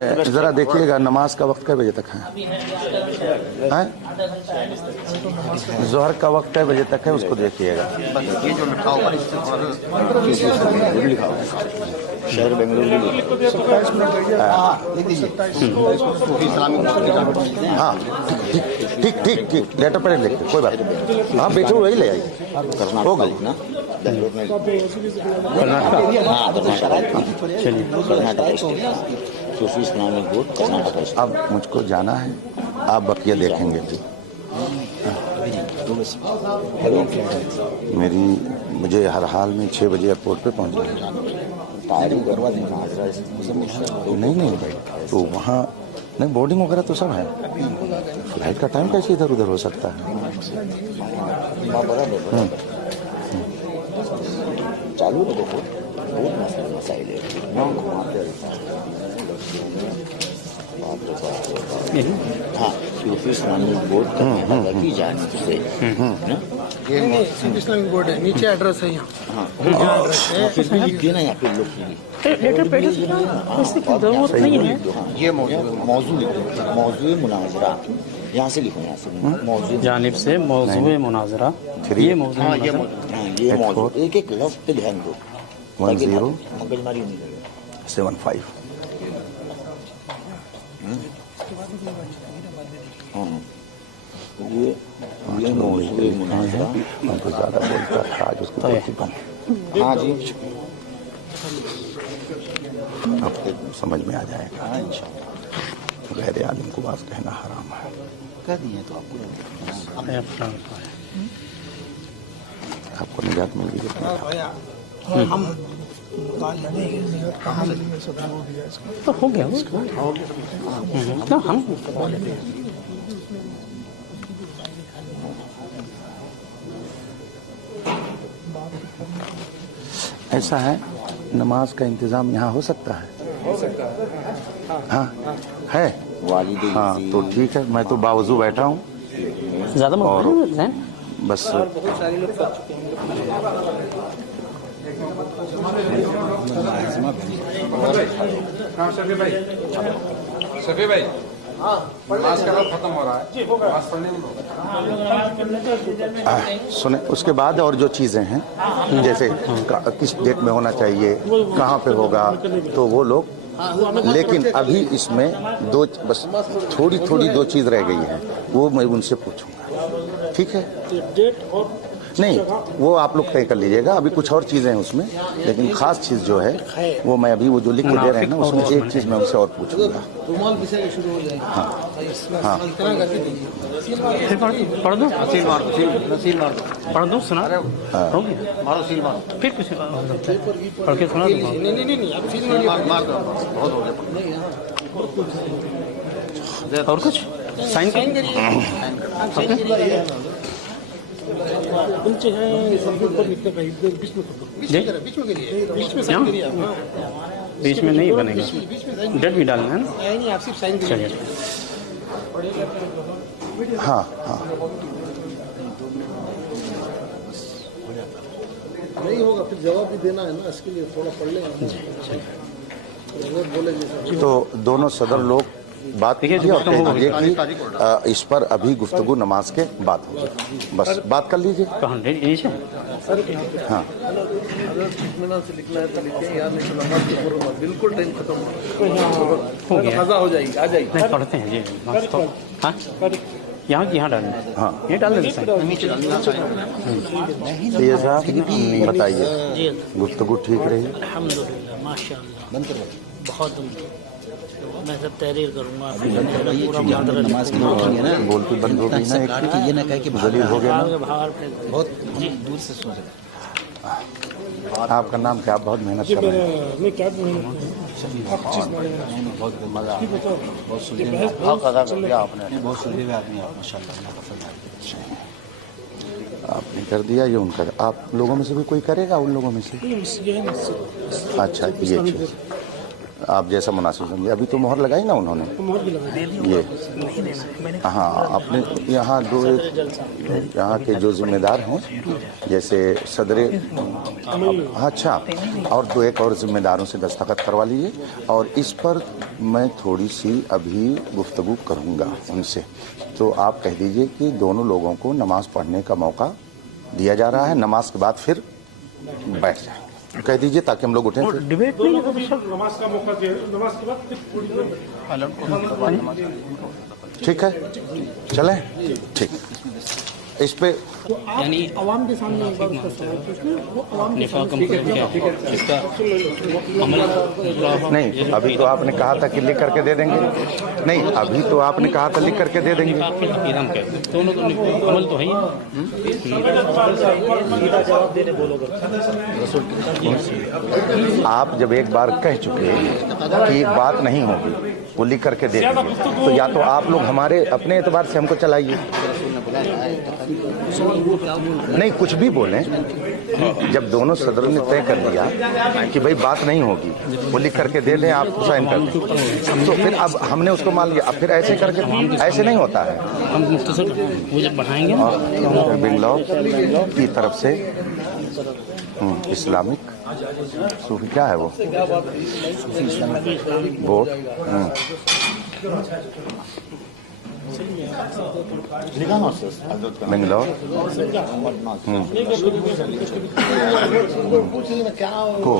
ذرا دیکھیے گا نماز کا وقت کئے بجے تک ہے؟ ظہر کا وقت کئے بجے تک ہے اس کو دیکھیے گا. یہ جو لکھا ہوا شہر بنگلورو. ہاں ٹھیک ٹھیک ٹھیک ڈیٹا پڑے لکھتے کوئی بات نہیں. ہاں بیٹھے وہی لے آئیے ہوگا. اب مجھ کو جانا ہے, آپ بقیہ دیکھیں گے. مجھے ہر حال میں 6 بجے ایئرپورٹ پہ پہنچنا ہے. نہیں تو وہاں نہیں بورڈنگ وغیرہ تو سب ہے. فلائٹ کا ٹائم کیسے ادھر ادھر ہو سکتا ہے؟ چالو رہو, بہت مسائل ہے. ہاں اسلامک بورڈ کی جانب سے اسلامک بورڈ ہے, نیچے ایڈریس ہے یہاں. دینا یا پھر لوگ یہ موضوع مناظرہ یہاں سے لکھو, یہاں سے جانب سے موضوع مناظرہ. یہ موضوع یہ موضوع ایک ایک لفظ پہ دھیان دو. 1075 یہ موضوع مناظرہ. ان کو زیادہ بولتا تھا آج اس کو بند. ہاں جی اب سمجھ میں آ جائے گا. غیر عالم کو بات کہنا حرام ہے. کہہ دیے تو آپ کو نجات مل گئی. تو ہو گیا ہم ایسا ہے نماز کا انتظام یہاں ہو سکتا ہے؟ ہاں ہے. ہاں تو ٹھیک ہے, میں تو باوضو بیٹھا ہوں زیادہ اور بس شفیع بھائی نماز کا وقت ختم ہو رہا ہے, نماز پڑھنے میں سنیں. اس کے بعد اور جو چیزیں ہیں جیسے کس ڈیٹ میں ہونا چاہیے, کہاں پہ ہوگا, تو وہ لوگ. لیکن ابھی اس میں بس تھوڑی 2 چیز رہ گئی ہیں, وہ میں ان سے پوچھوں گا. ٹھیک ہے؟ نہیں وہ آپ لوگ طے کر لیجیے گا. ابھی کچھ اور چیزیں ہیں اس میں, لیکن خاص چیز جو ہے وہ میں ابھی وہ جو لکھ کے دے رہے ہیں نا اس میں ایک چیز میں ان سے اور پوچھوں گا. ہاں پڑھ دو سنا پھر کچھ پڑھ کے سنا اور کچھ سائن بیچ میں نہیں بنے گا, ڈیٹ بھی ڈالنا ہے نا. چلیے ہاں ہاں نہیں ہوگا پھر جواب بھی دینا ہے نا, اس کے لیے تھوڑا پڑھ لیں. تو دونوں صدر لوگ بات کی اور کہیے کہ اس پر ابھی گفتگو نماز کے بعد ہوگی. بس بات کر لیجیے. ہاں اطمینان سے لکھنا ہے تو لکھیں, یا نہیں تو نماز کے پورا بالکل ٹائم ختم خزا ہو جائے گی, آ جائے گی. پڑھتے ہیں جی. ہاں یہاں ڈالیں. ہاں یہ ڈال دیں. یہ صاحب بتائیے گفتگو ٹھیک رہی؟ الحمدللہ ماشاء اللہ بہت میں سب تحریر کروں گا. نماز کی روٹنگ ہے نا, بولتی بند ہو گئی نا, یہ نہ کہہ کہ ذلیل ہو گیا نا. بہت دور سے سوچ رہے. آپ کا نام کیا؟ آپ بہت محنت کر رہے ہیں. بہت مزہ بہت سننے میں آپ نے بہت سننے میں آدمی آپ ماشاء اللہ. آپ نے کر دیا یہ ان کا. آپ لوگوں میں سے بھی کوئی کرے گا ان لوگوں میں سے؟ اچھا یہ چیز आप जैसा मुनासिब समझे। अभी तो मोहर लगाई ना उन्होंने ये। हाँ, अपने यहाँ दो यहाँ के जो जिम्मेदार हैं जैसे सदरे, अच्छा, और दो एक और जिम्मेदारों से दस्तखत करवा लीजिए। और इस पर मैं थोड़ी सी अभी गुफ्तगू करूँगा उनसे, तो आप कह दीजिए कि दोनों लोगों को नमाज पढ़ने का मौका दिया जा रहा है, नमाज के बाद फिर बैठ जाए, कह दीजिए ताकि हम लोग उठें। डिबेट नहीं नमाज का मौका दिया, नमाज के बाद ठीक है, चलें, ठीक। इस पे यानी अवाम के सामने एक बार उसका सवाल पूछना, वो अवाम के निफाक सामने क्या इसका अमल नहीं, अभी तो आपने कहा था कि लिख करके दे देंगे। नहीं, अभी तो आपने कहा था लिख करके दे देंगे। दोनों तो अमल तो है ही। जवाब देने बोलोगे। आप जब एक बार कह चुके कि बात नहीं होगी, वो लिख करके दे देंगे, तो या तो आप लोग हमारे अपने एतबार से हमको चलाइए। नहीं, कुछ भी बोलें, जब दोनों सदरों ने तय कर दिया कि भाई बात नहीं होगी, वो लिख करके दे दें, आप साइन कर दें, तो फिर अब हमने उसको मान लिया। अब फिर ऐसे करके ऐसे नहीं होता है। हम मुख्तसर वो जब बढ़ाएंगे और बिंगलौ की तरफ से इस्लामिक सूफी क्या है वो बोर्ड बेंगलोर को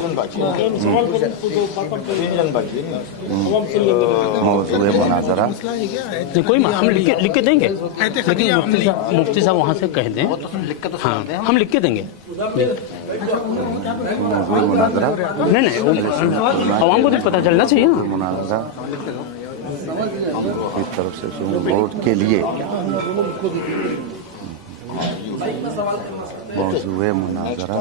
मौजूद मुनाजरा कोई हम लिख के देंगे, लेकिन मुफ्ती साहब वहाँ से कह दें। हाँ, हम लिख के देंगे। मौजूद मुनाजरा नहीं, आवाम को तो पता चलना चाहिए ना। मुनाजरा की तरफ से बोर्ड के लिए मौजूद मुनाजरा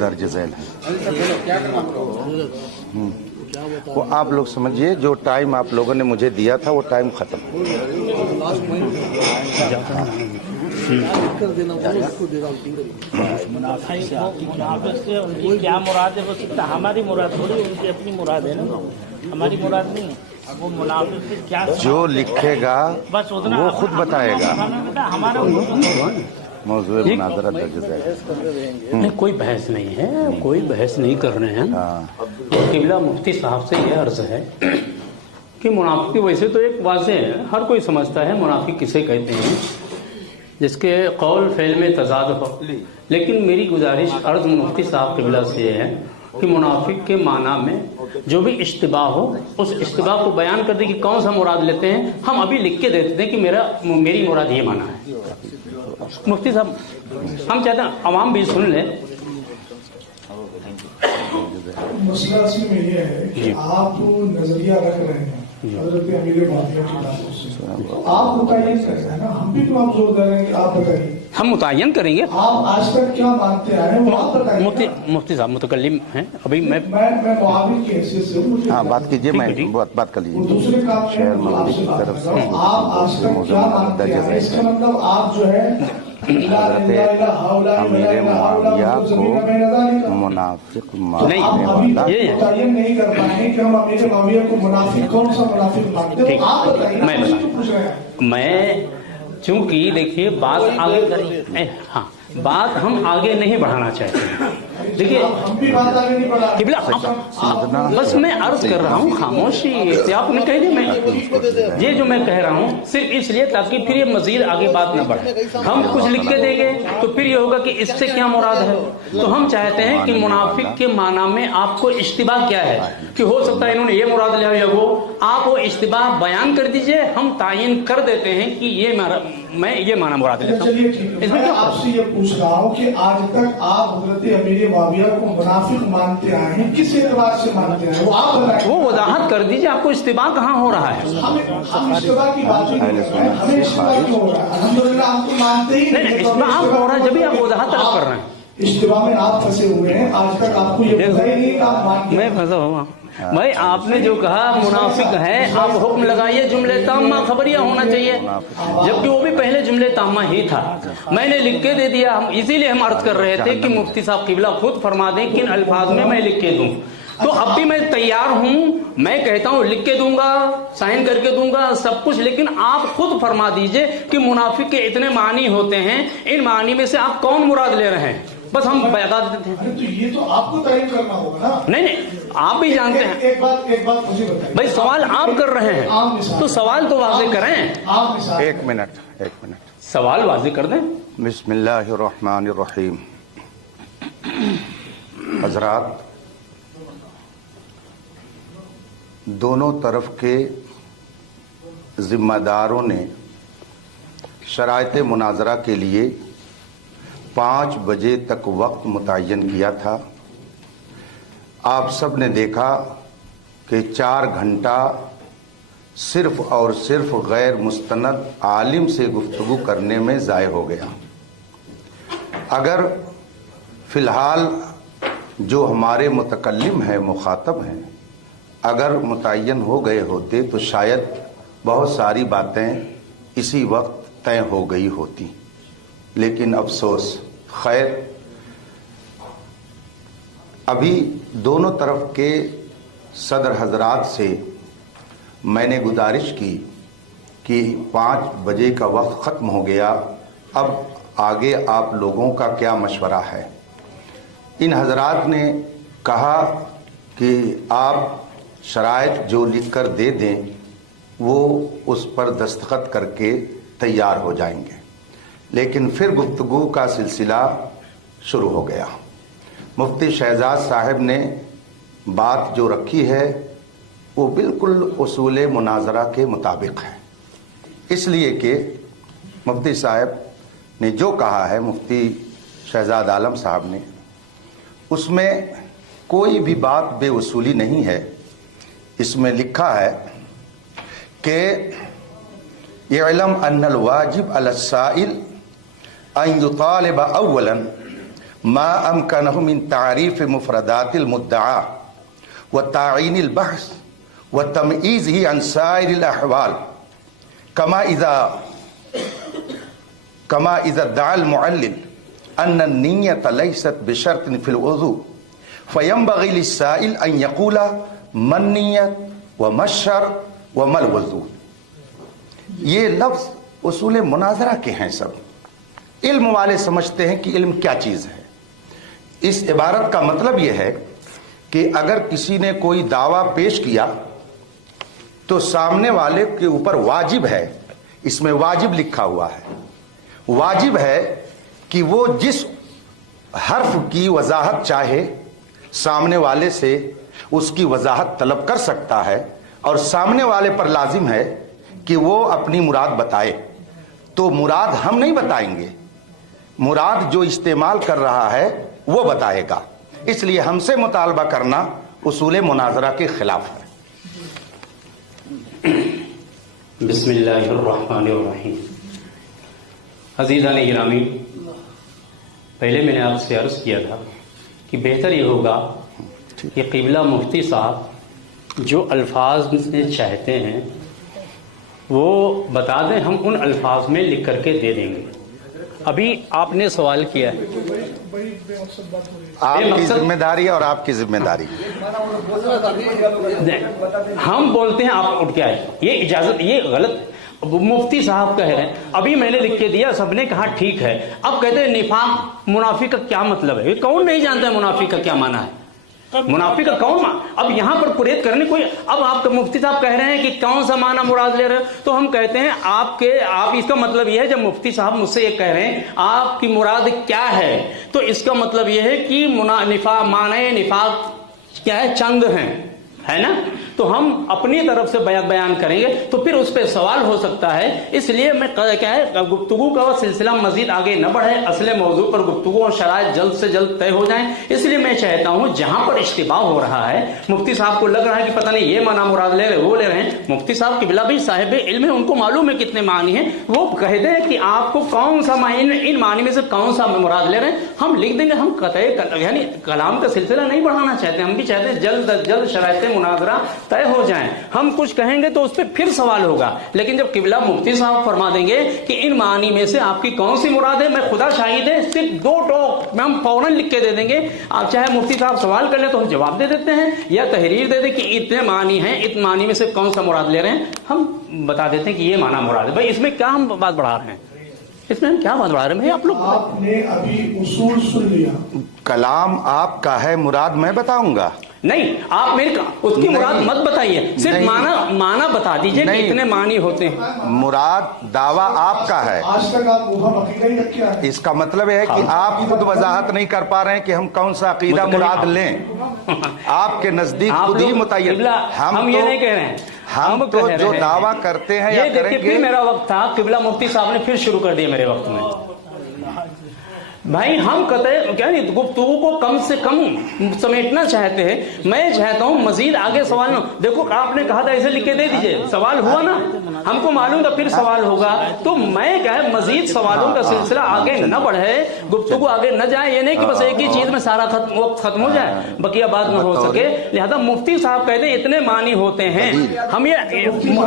दर्ज झैल है। वो आप लोग समझिए, जो टाइम आप लोगों ने मुझे दिया था वो टाइम खत्म। क्या मुराद है, वो सिर्फ हमारी मुराद थोड़ी, उनकी अपनी मुराद है ना, हमारी मुराद नहीं है। वो मुनाफिक से क्या जो लिखेगा बस उतना वो खुद बताएगा। हमारा मौजूद मुनाजरा दर्ज झैल। नहीं, कोई बहस नहीं है, कोई बहस नहीं कर रहे हैं। किबला मुफ्ती साहब से यह अर्ज है कि मुनाफिक वैसे तो एक वाज़ेह है, हर कोई समझता है मुनाफिक किसे कहते हैं, जिसके कौल फेल में तजाद हो। लेकिन मेरी गुजारिश अर्ज मुफ्ती साहब किबला से यह है कि मुनाफिक के माना में जो भी इश्तिबाह हो, उस इश्तिबाह को बयान कर दे कि कौन सा मुराद लेते हैं। हम अभी लिख के देते हैं कि मेरी मुराद ये माना है। मुफ्ती साहब, हम चाहते हैं अवाम भी सुन ले। मसला असल में ये है कि आप नजरिया रख रहे हैं हजरत अमीर मुआविया की बातों से, आप मुतय्यन कर रहे हैं ना, हम भी तो आप जोर दे रहे हैं कि आप बताइए। हम मुतय्यन करेंगे। आप आज तक क्या मानते आए हैं वो आप बताइए। मुफ्ती साहब मुतकल्लिम हैं, अभी मैं मुआविन की हैसियत से मुझे हाँ बात कीजिए, मैं बात कर लीजिए। दूसरे काम शहर मौलवी की तरफ से आप आज तक क्या मानते हैं, इसका मतलब आप जो है अमीर मुआविया को मुनाफिक मानने वाला नहीं कर पाए कि हम अमीर मुआविया को मुनाफिक, कौन सा मुनाफिक मानते हैं, आप बताइए। मैं चूंकि देखिए बात आगे हाँ, बात हम आगे नहीं बढ़ाना चाहते। देखिए किबला, बस मैं अर्ज कर रहा हूँ, खामोशी से आपने कह दिया। मैं ये जो मैं कह रहा हूँ सिर्फ इसलिए ताकि फिर ये मजीद आगे बात न बढ़े। हम कुछ लिख के देंगे तो फिर ये होगा कि इससे क्या मुराद है। तो हम चाहते हैं कि मुनाफिक के माना में आपको इश्तिबाह क्या है, कि हो सकता है इन्होंने ये मुराद लिया या वो, आप वो इश्तिबाह बयान कर दीजिए, हम तायन कर देते हैं कि मैं ये माना मुराद लेता हूँ। इसमें क्या आपसे ये पूछ रहा हूँ कि आज तक आप हजरत अमीर मुआविया को मुनाफिक मानते आए हैं, किस एतबार से मानते हैं वो आप बताएं। वो वजाहत कर दीजिए, आपको इस्तिबाह कहाँ हो रहा है। हम इस्तिबाह की बात नहीं कर रहे हैं, हमें इस्तिबाह क्यों हो रहा है? अल्हम्दुलिल्लाह आपको मानते ही नहीं, इस्तिबाह आप हो रहा है जब भी आप वजाहत तलब कर रहे हैं। इस्तिबाह में आप फंसे हुए हैं, आज तक आपको ये पता ही नहीं कि आप मानते हैं। मैं फंसा हुआ भाई, आपने जो कहा मुनाफिक है, आप हुक्म लगाइए जुमले ताम्मा खबरिया होना चाहिए, जबकि वो भी पहले जुमले ताम्मा ही था। मैंने लिख के दे दिया। हम इसीलिए हम अर्ज कर रहे थे कि मुफ्ती साहब किबला खुद फरमा दें किन अल्फाज में मैं लिख के दूं। तो अब भी मैं तैयार हूं, मैं कहता हूं लिख के दूंगा, साइन करके दूंगा सब कुछ, लेकिन आप खुद फरमा दीजिए कि मुनाफिक के इतने मानी होते हैं, इन मानी में से आप कौन मुराद ले रहे हैं, बस हम बता देते हैं। अरे तो ये तो आपको तय करना होगा ना। नहीं, आप भी जानते हैं। एक बात मुझे बताइए भाई, सवाल आप कर रहे हैं तो सवाल तो वाज़ेह करें। आप मिसाल, एक मिनट सवाल वाज़ेह कर दें। बिस्मिल्लाहिर्रहमानिर्रहीम। हजरात, दोनों तरफ के जिम्मेदारों ने शराइत मुनाजरा के लिए 5 बजे तक वक्त मुतय्यन किया था। आप सब ने देखा कि 4 घंटा सिर्फ और सिर्फ गैर मुस्तनद आलिम से गुफ्तगू करने में ज़ाय हो गया। अगर फ़िलहाल जो हमारे मुतकल्लिम हैं, मुखातब हैं, अगर मुतय्यन हो गए होते तो शायद बहुत सारी बातें इसी वक्त तय हो गई होती, लेकिन अफसोस। खैर, अभी दोनों तरफ के सदर हजरात से मैंने गुजारिश की कि 5 बजे का वक्त ख़त्म हो गया, अब आगे आप लोगों का क्या मशवरा है। इन हजरात ने कहा कि आप शराइत जो लिख कर दे दें वो उस पर दस्तखत करके तैयार हो जाएंगे, लेकिन फिर गुफ्तगू का सिलसिला शुरू हो गया। मुफ्ती शहजाद साहब ने बात जो रखी है वो बिल्कुल उसूल मुनाजरा के मुताबिक है, इसलिए कि मुफ्ती साहब ने जो कहा है, मुफ्ती शहजाद आलम साहब ने, उसमें कोई भी बात बेउसूली नहीं है। इसमें लिखा है कि यअलम अन्नल वाजिब अलस्साइल अन युतालिब अव्वलन मा अमकनहु मिन तारीफ मुफरदातिल मुद्दआ व तायीनिल बहस व तमयीज़िही अन साइरिल अहवाल कमा इज़ा दअल मुअल्लिल अन्न निय्यत लैसत बिशर्तिन फिल वज़ू फयंबग़ी लिस्साइल अन यक़ूला मन नियत व मशर व मल वज़ू। ये लफ्ज़ उसूल मुनाजरा के हैं। सब इल्म वाले समझते हैं कि इल्म क्या चीज़ है। इस इबारत का मतलब यह है कि अगर किसी ने कोई दावा पेश किया तो सामने वाले के ऊपर वाजिब है, इसमें वाजिब लिखा हुआ है, वाजिब है कि वो जिस हर्फ की वजाहत चाहे सामने वाले से उसकी वजाहत तलब कर सकता है, और सामने वाले पर लाजिम है कि वो अपनी मुराद बताए। तो मुराद हम नहीं बताएंगे, मुराद जो इस्तेमाल कर रहा है वो बताएगा। इसलिए हमसे मुतालबा करना उसूल मुनाजरा के खिलाफ है। बिस्मिल्लाहिर्रहमानिर्रहीम। अज़ीज़ान गिरामी, पहले मैंने आपसे अर्ज़ किया था कि बेहतर ये होगा कि क़िबला मुफ्ती साहब जो अल्फाज में चाहते हैं वो बता दें, हम उन अल्फाज में लिख करके दे देंगे। अभी आपने सवाल किया है, आपकी जिम्मेदारी और आपकी जिम्मेदारी। हम बोलते हैं आप उठ के आए, ये इजाजत, ये गलत। मुफ्ती साहब कह रहे हैं, अभी मैंने लिख के दिया, सबने कहा ठीक है। अब कहते हैं निफाक, मुनाफिक का क्या मतलब है? कौन नहीं जानता है मुनाफिक का क्या माना है? मुनाफिक का कौन अब यहाँ पर कुरेद करने कोई, अब आप मुफ्ती साहब कह रहे हैं कि कौन सा माना मुराद ले रहे हैं, तो हम कहते हैं आप इसका मतलब यह है, जब मुफ्ती साहब मुझसे ये कह रहे हैं आपकी मुराद क्या है, तो इसका मतलब यह है कि माने निफाक क्या है, चंद है ना। तो हम अपनी तरफ से बयान करेंगे तो फिर उस पर सवाल हो सकता है। इसलिए मैं क्या है, गुफ्तगू का सिलसिला मजीद आगे न बढ़े, असले मौजू पर गुफ्तगू और शराइत जल्द से जल्द तय हो जाएं। इसलिए मैं चाहता हूं जहां पर इश्तिबाह हो रहा है, मुफ्ती साहब को लग रहा है कि पता नहीं ये माना मुराद ले रहे, वो ले रहे हैं, मुफ्ती साहब की बिला भी साहिब इल्म है, उनको मालूम है कितने मानी है, वो कह दें कि आपको कौन सा इन मानी में से कौन सा मुराद ले रहे हैं, हम लिख देंगे। हम यानी कलाम का सिलसिला नहीं बढ़ाना चाहते, हम भी चाहते हैं जल्द अज जल्द शराइत मुनाजरा طے ہو جائیں, ہم کچھ کہیں گے تو اس پہ پھر سوال ہوگا. لیکن جب قبلہ مفتی صاحب فرما دیں گے کہ ان معانی میں سے آپ کی کون سی مراد ہے, میں خدا شاہد ہے, صرف 2 ٹوک میں ہم فوراً لکھ کے دے دیں گے. آپ چاہے مفتی صاحب سوال کر لیں تو ہم جواب دے دیتے ہیں, یا تحریر دے دیں کہ اتنے معنی ہیں, اتنے معنی میں سے کون سا مراد لے رہے ہیں, ہم بتا دیتے ہیں کہ یہ معنی مراد ہے. بھائی اس میں کیا ہم بات بڑھا رہے ہیں, اس میں ہم کیا بات بڑھا رہے ہیں؟ آپ لوگ آپ نے ابھی اصول سن لیا, کلام آپ کا ہے, مراد میں بتاؤں گا. نہیں, آپ میرے اس کی مراد مت بتائیے, صرف معنی بتا دیجئے کہ اتنے معنی ہوتے ہیں. مراد دعویٰ آپ کا ہے, آج تک آپ مبہم عقیدہ ہی رکھے ہیں. اس کا مطلب ہے کہ آپ خود وضاحت نہیں کر پا رہے ہیں کہ ہم کون سا عقیدہ مراد لیں. آپ کے نزدیک خود ہی متعین. ہم یہ نہیں کہہ رہے ہیں, ہم تو جو دعویٰ کرتے ہیں یا کریں گے. پھر میرا وقت تھا, قبلہ مفتی صاحب نے پھر شروع کر دیا میرے وقت میں. بھائی ہم کہتے کیا نہیں, گفتگو کو کم سے کم سمیٹنا چاہتے ہیں. میں چاہتا ہوں مزید آگے سوال نہ, دیکھو آپ نے کہا تھا اسے لکھ کے دے دیجئے, سوال ہوا نا, ہم کو معلوم تھا پھر سوال ہوگا, تو میں کیا ہے مزید سوالوں کا سلسلہ آگے نہ بڑھے, گفتگو آگے نہ جائے. یہ نہیں کہ بس ایک ہی چیز میں سارا وقت ختم ہو جائے, بقیہ بات نہ ہو سکے. لہذا مفتی صاحب کہتے ہیں اتنے معنی ہوتے ہیں. ہم یہ,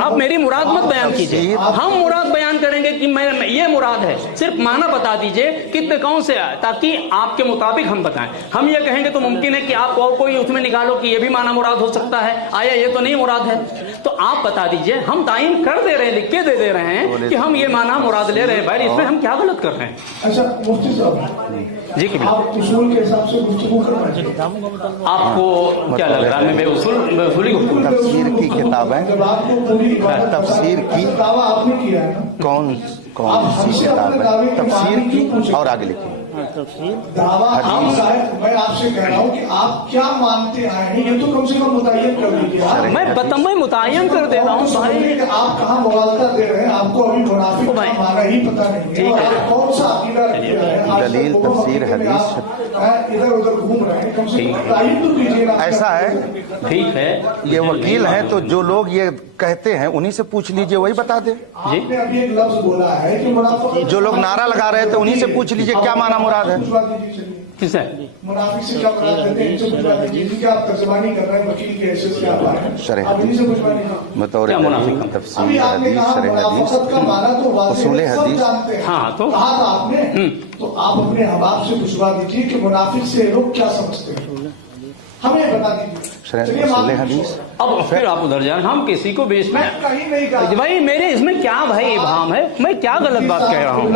آپ میری مراد مت بیان کیجئے, ہم مراد بیان کریں گے کہ یہ مراد ہے, صرف معنی بتا دیجئے کتنے کون سے, تاکہ آپ کے مطابق ہم بتائیں. ہم یہ کہیں گے تو ممکن ہے کہ آپ اور کوئی اس میں نکالو کہ یہ بھی معنی مراد ہو سکتا ہے, آیا یہ تو نہیں مراد ہے, تو آپ بتا دیجئے. ہم تعین کر دے رہے ہیں, لکھ کے دے دے رہے ہیں کہ ہم یہ معنی مراد لے رہے ہیں. بھائی اس میں ہم کیا غلط کر رہے ہیں؟ اچھا مفتی صاحب جی آپ اصول کے حساب سے گفتگو کرنا چاہیے. آپ کو کیا لگ رہا ہے میں اصولی گفتگو؟ تفسیر کی کتابیں, جب آپ کو پوری تفسیر کی دعویٰ آپ نے کیا ہے نا, کون سی کتاب ہے تفسیر کی, اور آگے لکھیں دعویٰ ہم صاحب, میں آپ سے کہہ رہا ہوں کہ آپ کیا مانتے آئے ہیں, یہ تو کم سے کم متعین کر دیجیے. میں متعین کر دے رہا ہوں بھائی. آپ کہاں موازنہ دے رہے ہیں, آپ کو ابھی منافق کا معنی ہی پتہ نہیں ہے, آپ کون سا عقیدہ رکھتے ہیں, دلیل تفسیر حدیث ادھر ادھر گھوم رہے ہیں, کم سے کم تعین تو کیجیے. ایسا ہے, ٹھیک ہے, یہ وکیل ہیں تو جو لوگ یہ کہتے ہیں انہی سے پوچھ لیجئے, وہی بتا دیں. آپ نے ابھی ایک لفظ بولا ہے کہ منافق, جو لوگ نعرہ لگا رہے تھے انہی سے پوچھ لیجئے کیا معنی مراد ہے. کس ہے منافق سے کیا مراد دیتے ہیں, ان سے پوچھوا دیجیے کہ آپ ترجمانی کر رہے ہیں, وکیل کی حیثیت سے آپ آئے ہیں, شرح آپ انہی سے پوچھوا دیجیے. بطور تفسیر ابھی آپ نے حدیث, کہا شرح منافقت کا معنی تو واضح اصول ہے, سب حدیث. جانتے ہیں. ہاں, تو کہا تھا آپ نے, تو آپ اپنے احباب سے پوچھوا دیجیے کہ منافق سے لوگ کیا سمجھتے ہیں, ہمیں بتا دیجیے. اصول حدیث. اب پھر آپ ادھر جائیں, ہم کسی کو بیچ میں کہیں نہیں کہا بھائی, میرے اس میں کیا بھائی ابہام ہے, میں کیا غلط بات کہہ رہا ہوں؟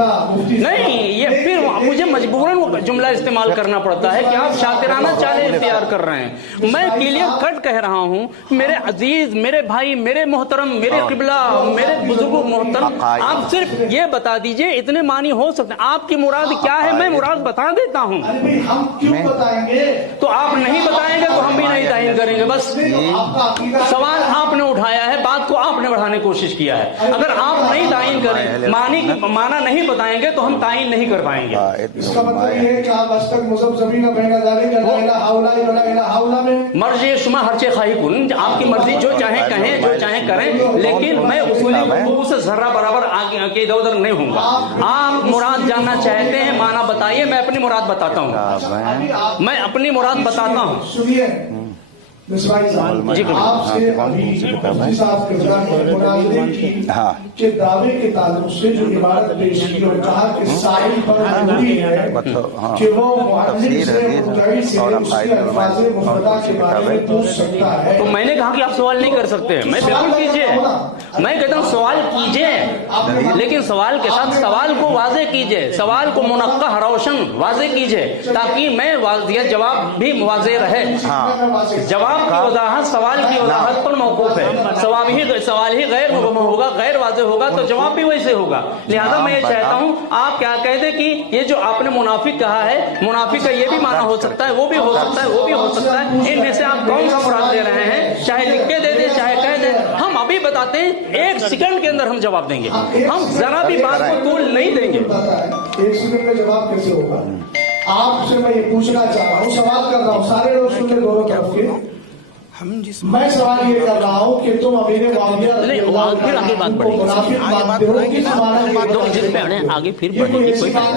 نہیں, یہ پھر مجھے مجبوراً جملہ استعمال کرنا پڑتا ہے کہ آپ شاطرانہ چالیں اختیار کر رہے ہیں. میں کلیئر کٹ کہہ رہا ہوں, میرے عزیز, میرے بھائی, میرے محترم, میرے قبلہ, میرے بزرگ محترم, آپ صرف یہ بتا دیجئے اتنے معنی ہو سکتے ہیں. آپ کی مراد کیا ہے, میں مراد بتا دیتا ہوں. ہم کیوں بتائیں گے, تو آپ نہیں بتائیں گے تو ہم بھی نہیں تعین کریں گے. بس سوال آپ نے اٹھایا ہے, بات کو آپ نے بڑھانے کی کوشش کیا ہے. اگر آپ نہیں تعین کریں, معنی نہیں بتائیں گے تو ہم تعین نہیں کر پائیں گے. اس کا مطلب یہ ہے کہ آپ آج تک مذہبین مرضی شما ہر چیز خواہی کن, آپ کی مرضی, جو چاہیں کہیں, جو چاہیں کریں, لیکن میں اصولی گفتگو سے ذرہ برابر آگے ادھر ادھر نہیں ہوں گا. آپ مراد جاننا چاہتے ہیں, معنی بتائیے, میں اپنی مراد بتاتا ہوں, میں اپنی مراد بتاتا ہوں. سنیے مصباحی صاحب, آپ سے ابھی مفتی صاحب کے مناظرے کی کہ دعوے کے تعلق سے جو عبارت پیش کی اور کہا کہ سائل پر ضروری ہے کہ وہ معلم سے مدعی سے اس کے الفاظ مفردہ کے بارے میں پوچھ سکتا ہے. تو میں نے کہا کہ آپ سوال نہیں کر سکتے, میں بالکل کیجئے, میں کہتا ہوں سوال کیجئے, لیکن سوال کے ساتھ سوال کو واضح کیجئے, سوال کو منقح روشن واضح کیجئے, تاکہ میں جواب بھی واضح رہے. جواب کی وضاحت سوال کی وضاحت پر موقوف ہے. سوال ہی غیر ہوگا, غیر واضح ہوگا تو جواب بھی ویسے ہوگا. لہذا میں یہ چاہتا ہوں آپ کیا کہتے کہ یہ جو آپ نے منافق کہا ہے, منافق کا یہ بھی معنی ہو سکتا ہے, وہ بھی ہو سکتا ہے, وہ بھی ہو سکتا ہے. ان میں سے آپ کون سا مراد دے رہے ہیں, چاہے لکھ کے دے دیں, چاہے کہہ دیں, ہم ابھی بتاتے ہیں, 1 سیکنڈ کے اندر ہم جواب دیں گے. ہم ذرا بھی بات کو طول نہیں دیں گے. 1 سیکنڈ میں جواب کیسے ہوگا؟ آپ سے میں یہ پوچھنا چاہ رہا ہوں, سوال کر رہا ہوں, سارے لوگ سن لیں دونوں طرف کے. میں سوال یہ کر رہا ہوں کہ कि तुम अमीर मुआविया नहीं, वो फिर आगे बात बढ़ेगी। मुनाफिक मानते हो, किस माना तो जिस पे आने आगे फिर बढ़ेगी, कोई बात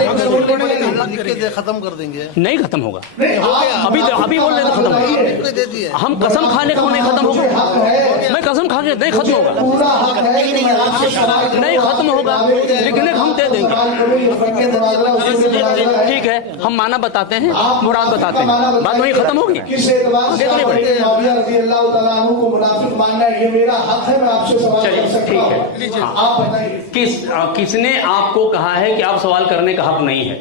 लिख के खत्म कर देंगे। नहीं खत्म होगा। अभी बोल रहे थे खत्म होगा। हम कसम खाने को नहीं खत्म होगा। मैं कसम खा के नहीं खत्म होगा, नहीं खत्म होगा, लेकिन हम दे देंगे। ठीक है, हम माना बताते हैं, मुराद बताते हैं, बात वही खत्म होगी। किस एतबार से मुआविया रज़ी अल्लाह तआला अन्हु को मुनाफिक मानना है, ये मेरा हक है, मैं आपसे सवाल कर सकता हूं। ठीक है, आप बताइए किसने आपको कहा है कि आप सवाल करने का हक नहीं है?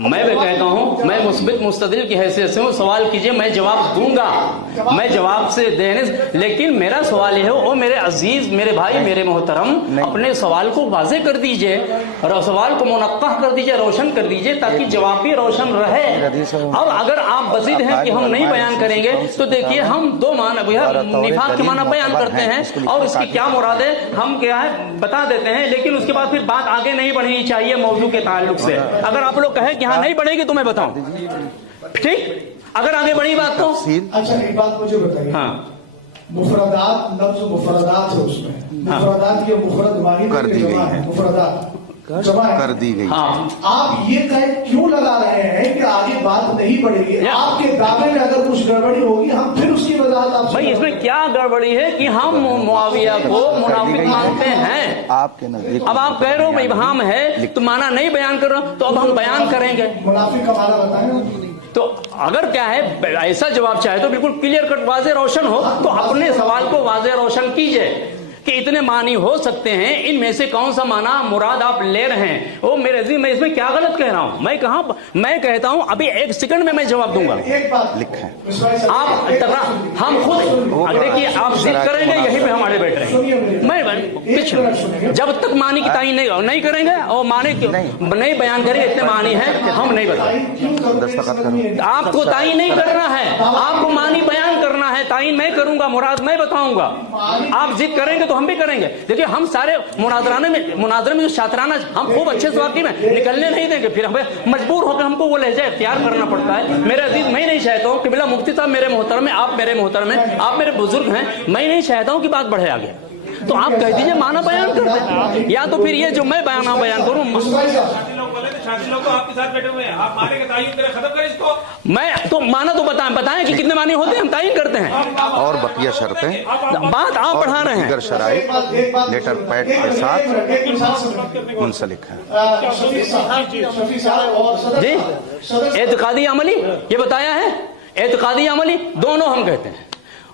मैं भी कहता हूं, मैं मुस्बित मुस्तदिल की हैसियत से हूं, सवाल कीजिए, मैं जवाब दूंगा, मैं जवाब से देने, लेकिन मेरा सवाल ये है, ओ मेरे अजीज, मेरे भाई, मेरे मोहतरम, अपने सवाल को वाज़े कर दीजिए और सवाल को मुनक्कह कर दीजिए, रोशन कर दीजिए, ताकि जवाब भी रोशन रहे। अब अगर आप बसीद हैं कि हम नहीं बयान करेंगे, तो देखिए हम दो माना निफाक के माना बयान करते हैं और इसकी क्या मुराद है हम क्या है बता देते हैं, लेकिन उसके बाद फिर बात आगे नहीं बढ़नी चाहिए मौजू के ताल्लुक से। अगर आप लोग कहें कि हाँ नहीं बढ़ेगी तो मैं बताऊं, ठीक? अगर आगे बढ़ी बात तो अच्छा एक बात मुझे बताइए। हाँ, मुफरदात, लफ्ज मुफरदात है उसमें, मुफरदात ये मुफरद वाहिद कर दी गई है, मुफरदात जमा कर दी गई। हाँ, आप ये कैद क्यों लगा रहे हैं कि आगे बात नहीं बढ़ेगी? आपके दावे में अगर कुछ गड़बड़ी होगी हम फिर उसकी वजाहत आपसे। भाई इसमें क्या गड़बड़ी है कि हम मुआविया को मुनाफिक मानते हैं आपके नजदीक अब आप कह रहे हो इबहाम है तो माना नहीं बयान कर रहा, तो अब हम बयान करेंगे। मुनाफिक का माना बताएं। तो अगर क्या है ऐसा जवाब चाहे तो बिल्कुल क्लियर कट वाज़े रोशन हो, तो अपने सवाल को वाज़े रोशन कीजिए कि इतने मानी हो सकते हैं, इनमें से कौन सा माना मुराद आप ले रहे हैं। ओ मेरे अजीज, मैं इसमें क्या गलत कह रहा हूं? मैं कहता हूं अभी एक सेकंड में मैं जवाब दूंगा। एक बात लिखा है आप हम खुद देखिए, आप जिद करेंगे यहीं पे हमारे बैठ रहे हैं। मैं पीछे जब तक मानी की तायीन नहीं करेंगे और माने नहीं बयान करेंगे इतने मानी है हम नहीं बताएंगे। आपको तायीन नहीं करना है, आपको मानी बयान करना है, तायीन मैं करूंगा, मुराद मैं बताऊंगा। आप जिद करेंगे तो हम भी करेंगे। देखिए हम सारे मुनाजरे में जो शातराना हम खूब अच्छे से वाकई में निकलने नहीं देंगे, फिर हमें मजबूर होकर हमको वो लहजा इख्तियार करना पड़ता है। मेरे अजीज, मैं नहीं चाहता हूँ कि बिला मुफ्ती साहब मेरे मोहतरम है, आप मेरे मोहतरम है, आप मेरे बुजुर्ग हैं, मैं नहीं चाहता हूँ कि बात बढ़े आगे। तो आप कह दीजिए माना बयान कर दें, या तो फिर ये जो मैं बयान करूँ। लोग आपके साथ बैठे हुए हैं, आप माने का तायीन करें, खत्म करें इसको। मैं तो माना तो बताएं कि कितने मानी होते हैं, हम तायीन करते हैं और बकिया शर्तें बात आप बढ़ा रहे हैं। शराइत लेटर पैड के साथ मुंसलिक है जी। एतकादी अमली ये बताया है, एतकादी अमली दोनों हम कहते हैं।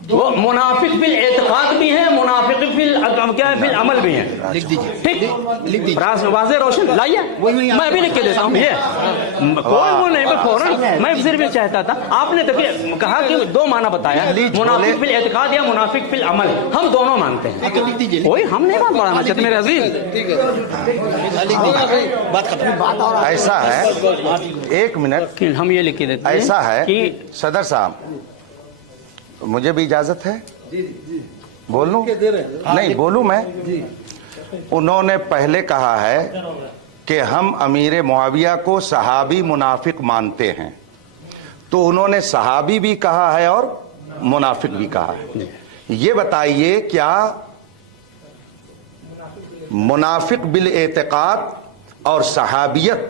वो मुनाफिक फिल एतकाद भी है, मुनाफिक फिल क्या है, फिल अमल भी है। लिख दीजिए, ठीक, लिख दीजिए, वाज़े रोशन लाइए, मैं भी लिख के देता हूँ। ये कोई वो नहीं, मैं फौरन मैं सिर्फ ये चाहता था, आपने देखिए कहा कि दो माना बताया, मुनाफिक फिल एतकाद या मुनाफिक फिल अमल, हम दोनों मानते हैं। कोई हम नहीं बात बढ़ाना चाहते मेरे अजीज। ऐसा है, एक मिनट, हम ये लिख के देते हैं, ऐसा है कि सदर साहब, मुझे भी इजाजत है बोलूं? नहीं बोलूं मैं? उन्होंने पहले कहा है कि हम अमीर मुआविया को सहाबी मुनाफिक मानते हैं, तो उन्होंने सहाबी भी कहा है और मुनाफिक भी कहा है। ये बताइए क्या मुनाफिक बिल एतकाद और सहाबियत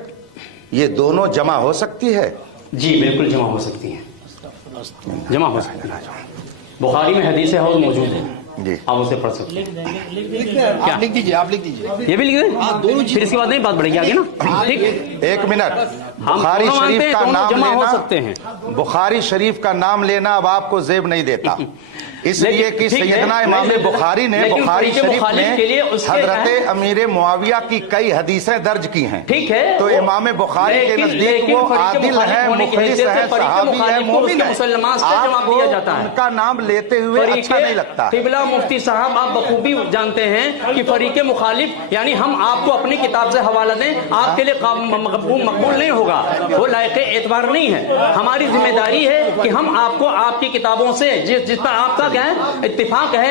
ये दोनों जमा हो सकती है? जी बिल्कुल जमा हो सकती है, जमा हो सकती है। बुखारी में हदीस है और मौजूद है जी, आप उसे पढ़ सकते हैं। क्या लिख दीजिए, आप लिख दीजिए, ये भी लिख दें, फिर इसके बाद नहीं बात बढ़ेगी आगे ना। ठीक, एक मिनट, बुखारी शरीफ का नाम हो सकते हैं, बुखारी शरीफ का नाम लेना अब आपको जेब नहीं देता, इसलिए कि सैयदना इमाम बुखारी ने बुखारी शरीफ में हजरत अमीर मुआविया की कई हदीसें दर्ज की हैं। ठीक है, तो इमाम बुखारी के नजदीक वो आदिल है, मुखलिस है, सहाबी है, मोमिन है। आपको उनका नाम लेते हुए अच्छा नहीं लगता। क़िबला मुफ्ती साहब आप बखूबी जानते हैं कि फरीके मुखालिफ यानी हम आपको अपनी किताब से हवाला दें, आपके लिए मकबूल नहीं होगा, वो लायक एतबार नहीं है। हमारी जिम्मेदारी है कि हम आपको आपकी किताबों से जिस पर आपका क्या है इत्तिफाक है,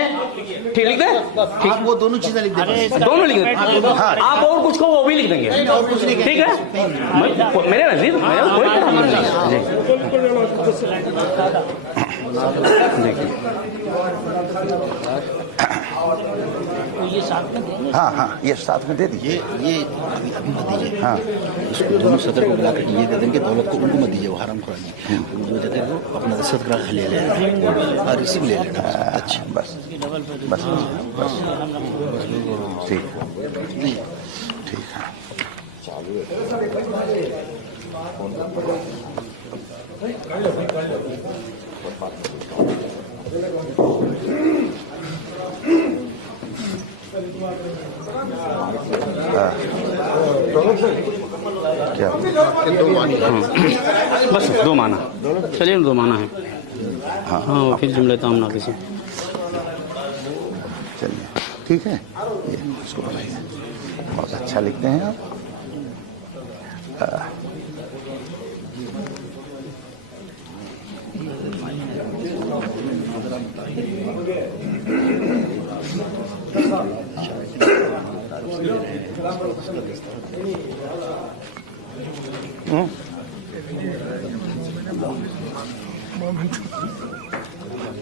ठीक लिख दे, ठीक, वो दोनों चीजें लिख देंगे, दोनों लिख देंगे। आप और कुछ को वो भी लिख देंगे, ठीक है? मेरे नजीर कोई देखिए ये साथ में देंगे। हाँ हाँ, ये साथ में दे दीजिए। ये अभी मत दीजिए। हाँ, इसको दोनों सदर को बुला कर ये दे देंगे, दौलत को उनको मत दीजिए, वो हराम खुरानी। वो जो देते हैं वो अपना सदका ले लेना और रिसीव ले लेना। अच्छा बस डबल पे बस बस, ठीक ठीक है। क्या बस 2 माना, चलिए 2 माना है। हाँ फिर जुमले ताम ना किसी। चलिए ठीक है, ये इसको बनाइए, बहुत अच्छा लिखते हैं आप।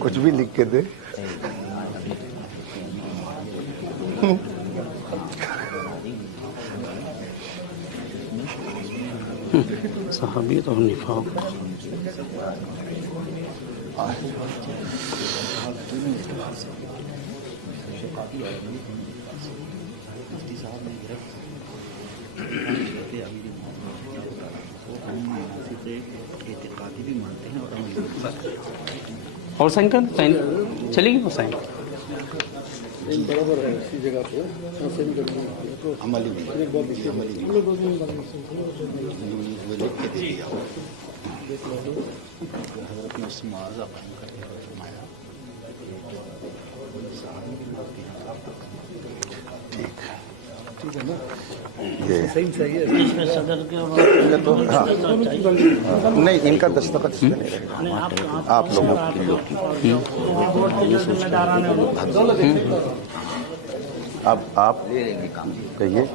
कुछ भी लिख के दे। सहाबियत और निफाक। और साइन कर, साइन चलेगी वो साइन। बराबर है इसी जगह पे अमली नहीं, वो लिख के दे दिया। हज़रत ने उससे मुआवजा कायम करके फरमाया ठीक है ना, ये सही चाहिए। इसमें सदर के और तो हाँ, नहीं इनका दस्तखत इसमें नहीं रहेगा, आप लोगों की। अब आप कहिए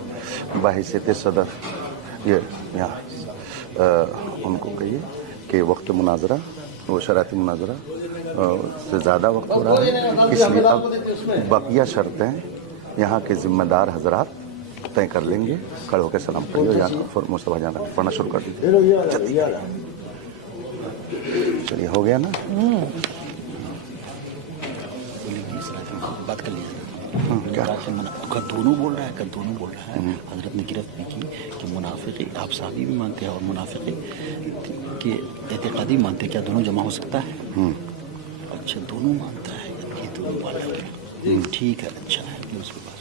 बहैसियत सदर, ये यहाँ उनको कहिए कि वक्त मुनाजरा, वो शराती मुनाजरा से ज़्यादा वक्त हो रहा है, इसलिए अब बकिया शर्तें यहाँ के ज़िम्मेदार हजरात तय कर लेंगे। खड़े होकर सलाम करिए, यहाँ मुस्तफा जाना पढ़ना शुरू कर दीजिए। चलिए हो गया ना, बात कर लिया। क्या अगर दोनों बोल रहा है, अगर दोनों बोल रहा है, हजरत ने गिरफ्त भी की कि मुनाफिक आप सादी भी मानते हैं और मुनाफिक के एतकादी मानते हैं, क्या दोनों जमा हो सकता है? अच्छा दोनों मानता है, ये दोनों वाला है, ठीक है, अच्छा है, उसके पास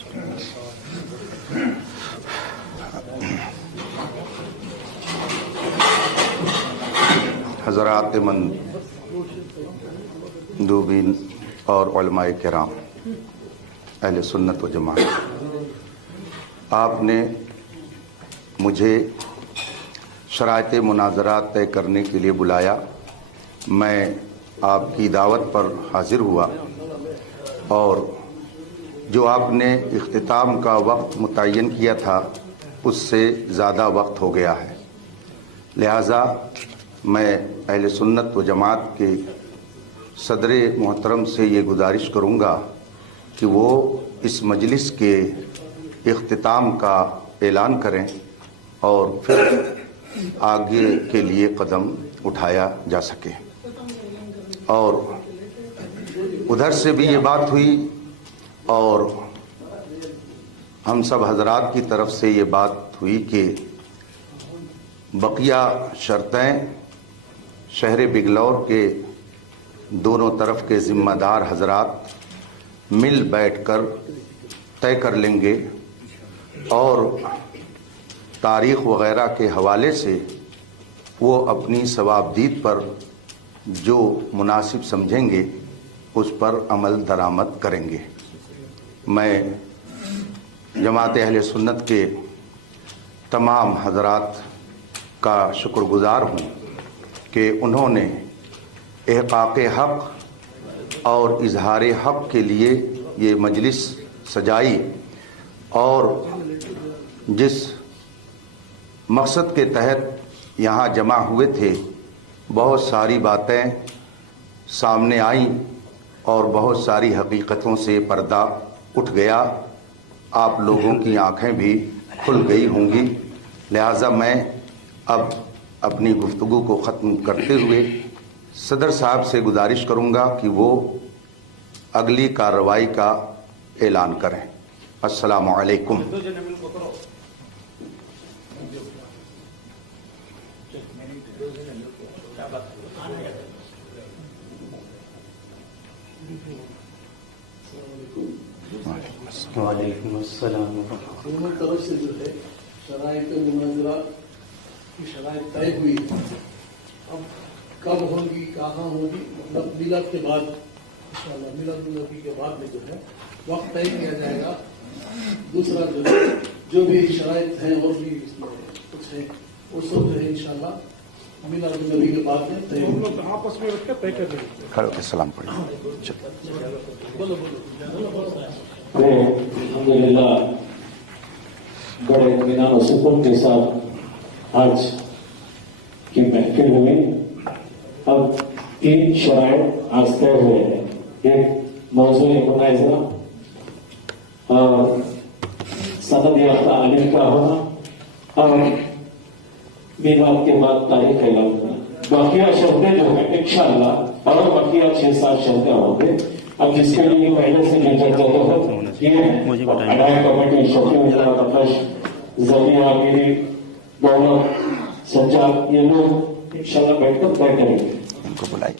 हजरात मंदूबीन और उलमाए किराम अहले सुन्नत व जमात, आपने मुझे शराइत मुनाजरात तय करने के लिए बुलाया। मैं आपकी दावत पर हाजिर हुआ और जो आपने इख्तिताम का वक्त मुतय्यन किया था उससे ज़्यादा वक्त हो गया है, लिहाजा मैं अहले सुन्नत व जमात के सदर मोहतरम से ये गुजारिश करूँगा कि वो इस मजलिस के इख्तिताम का ऐलान करें और फिर आगे के लिए कदम उठाया जा सके। और उधर से भी ये बात हुई और हम सब हजरात की तरफ से ये बात हुई कि बकिया शर्तें शहर बिगलौर के दोनों तरफ के ज़िम्मेदार हजरात मिल बैठकर तय कर लेंगे और तारीख़ वग़ैरह के हवाले से वो अपनी सवाबदीद पर जो मुनासिब समझेंगे उस पर अमल दरामद करेंगे। मैं जमात अहले सुन्नत के तमाम हजरात का शुक्रगुज़ार हूँ कि उन्होंने इहक़ाक़ हक़ और इजहार हक़ के लिए ये मजलिस सजाई और जिस मकसद के तहत यहाँ जमा हुए थे बहुत सारी बातें सामने आईं और बहुत सारी हकीकतों से पर्दा उठ गया आप लोगों की आंखें भी खुल गई होंगी। लिहाजा मैं अब अपनी गुफ्तगू को ख़त्म करते हुए सदर साहब से गुजारिश करूंगा कि वो अगली कार्रवाई का ऐलान करें। अस्सलामु अलैकुम। वालेकुम अस्सलाम। दोनों तरफ से जो है शराइत मुनाजरा की शराइत तय हुई है। अब कब होगी, कहाँ होगी, मतलब मिलाद के बाद इंशाअल्लाह मिलाद-उन-नबी के बाद में जो है वक्त तय किया जाएगा। दूसरा जो भी शराइत है और भी इसमें कुछ है वो सब जो है इंशाअल्लाह मिलाद-उन-नबी के बाद में तय होगा। आपस में रख कर तय कर देंगे। खड़े होकर सलाम पढ़िए। बोलो। अल्हम्दुलिल्लाह बड़े इत्मीनान और सुकून के साथ आज की महफिल हुई। अब 3 शराइत आज तय हुए हैं। एक मौजूद मुनाज़रा और सनद याफ्ता आलिम का होना और मिलाद के बाद तारीख ऐलान होना। बाकिया शब्दें जो है इंशाअल्लाह और बाकिया 6-7 शब्दें होंगे। अब जिसके लिए पहले से जो जद्दोजहद ये अदाय कमेटी शफी मिलाद जमिया गिरी दौलत सज्जाद ये लोग इंशाअल्लाह बैठकर तय करेंगे। उनको बुलाइए।